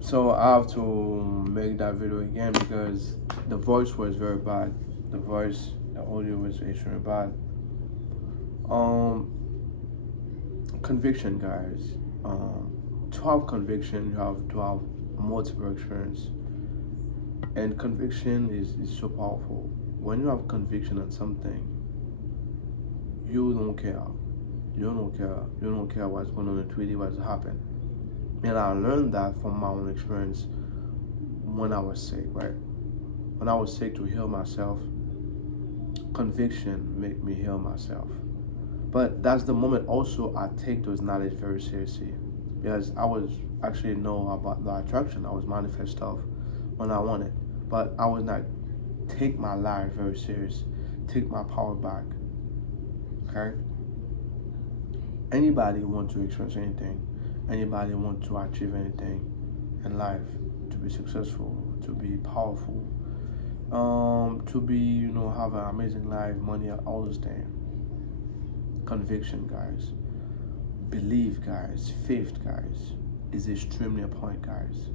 So I have to make that video again because the voice was very bad. The audio was extremely bad. Um, Conviction, guys. To have conviction, you have to have multiple experience, and conviction is so powerful. When you have conviction on something, you don't care. You don't care. You don't care what's going on in 3D, what's happened. And I learned that from my own experience when I was sick, right? When I was sick to heal myself, conviction made me heal myself. But that's the moment also I take those knowledge very seriously. Because I was actually know about the attraction. I was manifest stuff when I wanted. But I was not take my life very serious. Take my power back. Okay? Anybody want to experience anything, anybody want to achieve anything in life, to be successful, to be powerful, to be, have an amazing life, money, all those things. Conviction, guys. Belief, guys. Faith, guys, is extremely important, guys.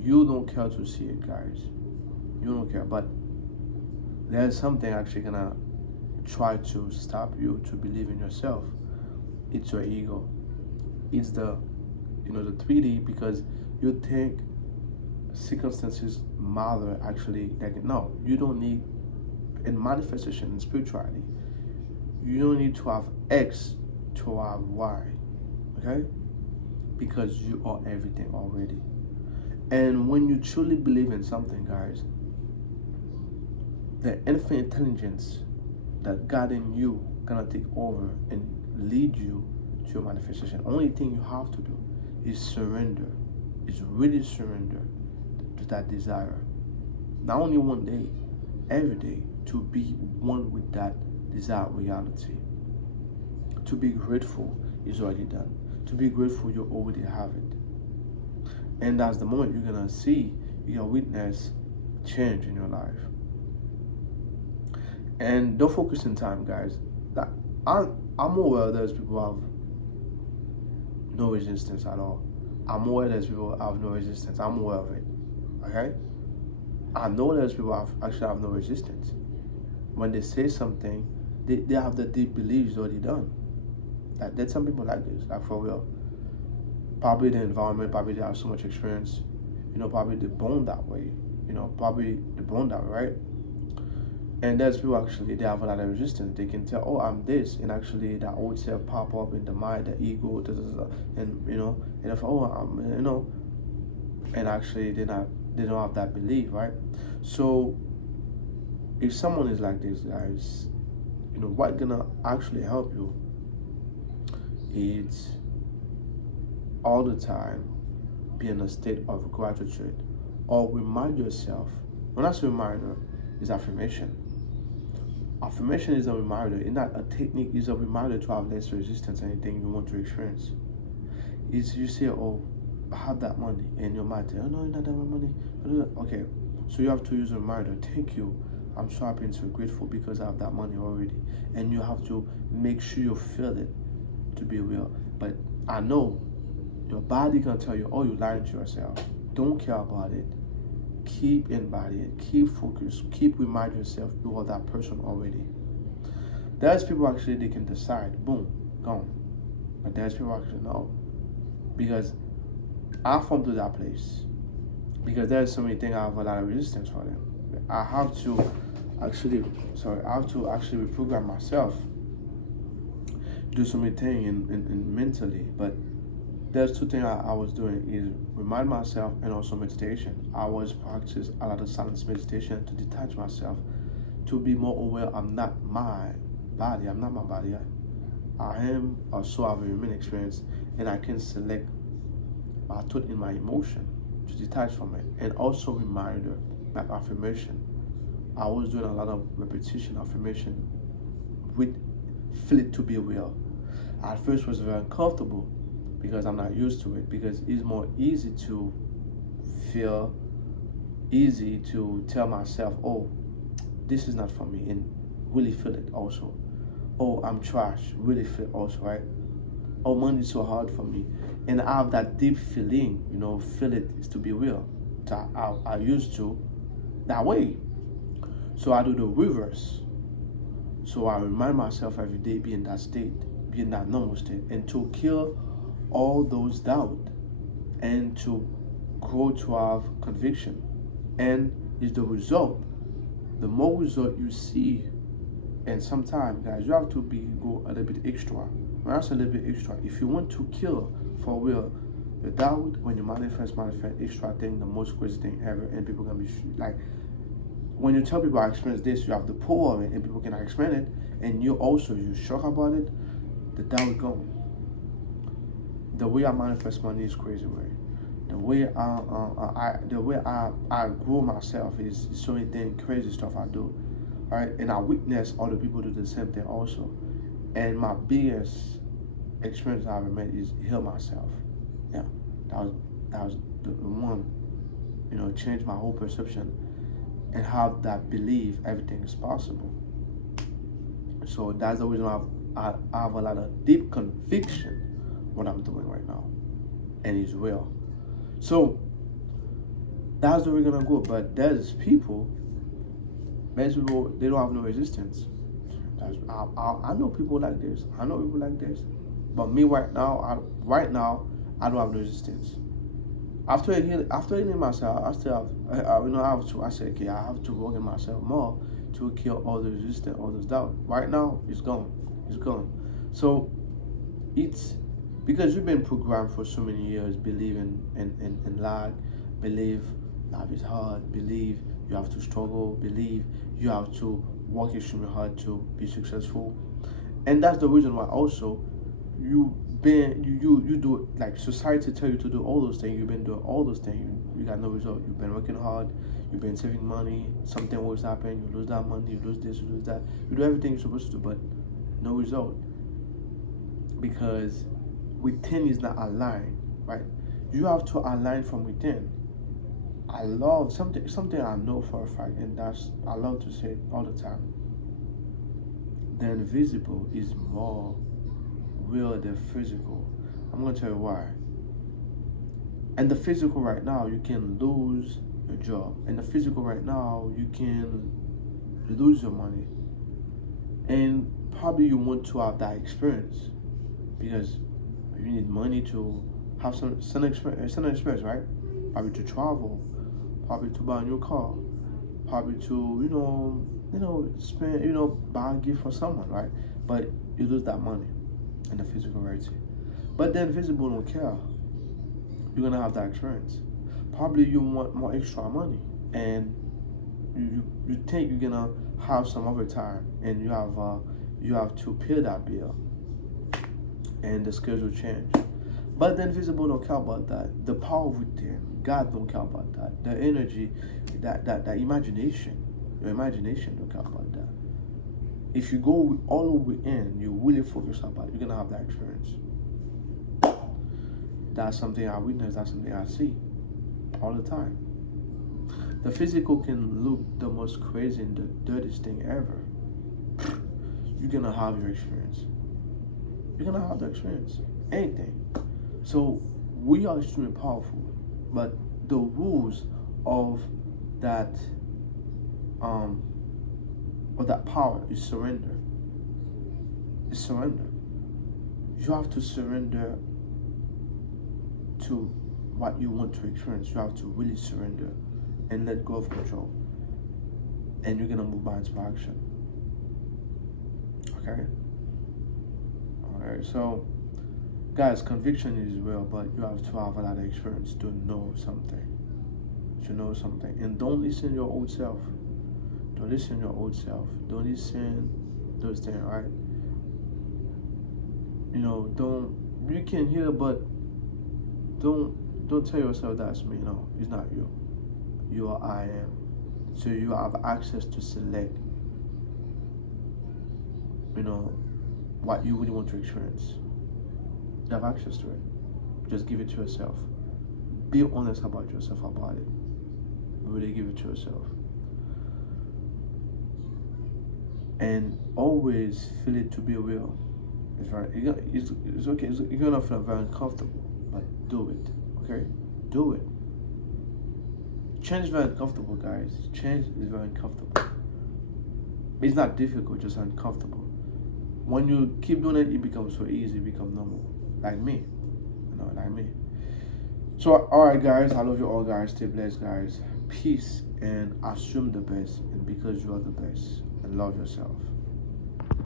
You don't care to see it, guys. You don't care, but there's something actually gonna try to stop you to believe in yourself. It's your ego. It's the 3D, because you think circumstances matter actually. Like, no, you don't need, in manifestation, in spirituality, you don't need to have X to have Y. Okay? Because you are everything already. And when you truly believe in something, guys, the infinite intelligence that God in you gonna take over and lead you to your manifestation. Only thing you have to do is surrender. Is really surrender to that desire. Not only one day, every day, to be one with that desired reality. To be grateful is already done. To be grateful, you already have it. And that's the moment you're gonna see, you're gonna witness change in your life. And don't focus in time, guys. That I'm aware there's people who have no resistance at all. I'm aware there's people who have no resistance. I'm aware of it. Okay? I know there's people who actually have no resistance. When they say something, they have the deep beliefs already done. There's some people like this, like for real. Probably the environment, probably they have so much experience. Probably they're born that way. Probably they're born that way, right? And there's people actually, they have a lot of resistance. They can tell, oh, I'm this, and actually that old self pop up in the mind, the ego, and and if, oh, and actually they don't have that belief, right? So if someone is like this, guys, what gonna actually help you is all the time be in a state of gratitude, or remind yourself. When I say reminder, is affirmation. Affirmation is a reminder. It's not a technique. It's a reminder to have less resistance to anything you want to experience. It's you say, oh, I have that money, and your mind say, oh no, not that money. Okay, so you have to use a reminder. Thank you. I'm so happy and so grateful because I have that money already. And you have to make sure you feel it to be real. But I know your body can tell you, oh, you're lying to yourself. Don't care about it. Keep embodying, keep focused, keep remind yourself you are that person already. There's people actually they can decide, boom, gone. But there's people actually no. Because I come to that place. Because there's so many things I have a lot of resistance for them. I have to actually reprogram myself, do so many things in mentally, but there's two things I was doing is remind myself and also meditation. I was practice a lot of silence meditation to detach myself, to be more aware I'm not my body. I'm not my body. I am also have a human experience, and I can select my thought in my emotion to detach from it. And also reminder, like affirmation. I was doing a lot of repetition affirmation with feel it to be real. At first it was very uncomfortable because I'm not used to it, because it's more easy to feel, easy to tell myself, oh, this is not for me, and really feel it also. Oh, I'm trash, really feel it also, right? oh, money is so hard for me, and I have that deep feeling, feel it is to be real. So I used to that way. So I do the reverse. So I remind myself every day, be in that state, be in that normal state, and to kill all those doubt, and to grow to have conviction. And is the result. The more result you see, and sometimes, guys, you have to go a little bit extra. When I say a little bit extra, if you want to kill for real the doubt, when you manifest extra thing, the most crazy thing ever, and people gonna be like, when you tell people I experience this, you have the power of it, and people cannot explain it, and you shock about it, the doubt gone. The way I manifest money is crazy way. The way I grow myself is so many things, crazy stuff I do, right? And I witness other people do the same thing also. And my biggest experience I ever made is heal myself. Yeah, that was the one, change my whole perception and have that belief everything is possible. So that's the reason I have a lot of deep conviction what I'm doing right now, and it's real. So that's the way we're gonna go. But there's people they don't have no resistance. I know people like this. But me right now, I don't have no resistance. After healing myself, I still have, I have to. I said, okay, I have to work in myself more to kill all the resistance, all this doubt. Right now, it's gone. It's gone. So it's because you've been programmed for so many years, believing in lie, believe life is hard, believe you have to struggle, believe you have to work extremely hard to be successful, and that's the reason why also you do, like, society tell you to do all those things. You've been doing all those things. You got no result. You've been working hard. You've been saving money. Something always happen. You lose that money. You lose this. You lose that. You do everything you're supposed to do, but no result because within is not aligned, right? You have to align from within. I love something I know for a fact, and that's I love to say it all the time. The invisible is more real than physical. I'm gonna tell you why. And the physical right now, you can lose your job. And the physical right now, you can lose your money. And probably you want to have that experience because you need money to have some experience, right? Probably to travel, probably to buy a new car, probably to spend buy a gift for someone, right? But you lose that money and the physical reality. But the invisible don't care. You're gonna have that experience. Probably you want more extra money, and you think you're gonna have some overtime, and you have to pay that bill, and the schedule change. But the invisible don't care about that. The power within, God don't care about that. The energy, that imagination, your imagination don't care about that. If you go all the way in, you really focus about it, you're gonna have that experience. That's something I witness, that's something I see all the time. The physical can look the most crazy and the dirtiest thing ever. You're gonna have your experience. You're gonna have the experience. Anything. So we are extremely powerful, but the rules of that power is surrender. It's surrender. You have to surrender to what you want to experience. You have to really surrender and let go of control. And you're gonna move by inspiration. Okay? Alright, so guys, conviction is real, but you have to have a lot of experience to know something. And don't listen to your old self. Don't listen to your old self. Don't listen those things, right? You can hear, but don't tell yourself that's me. No, it's not you. You are I am. So you have access to select, what you really want to experience. You have access to it. Just give it to yourself. Be honest about yourself about it. Really give it to yourself. And always feel it to be real. It's okay. You're gonna feel very uncomfortable, but do it. Okay, do it. Change is very uncomfortable, guys. Change is very uncomfortable. It's not difficult, just uncomfortable. When you keep doing it, it becomes so easy. It becomes normal, like me. Like me. So, all right, guys. I love you all, guys. Stay blessed, guys. Peace and assume the best, and because you are the best, and love yourself.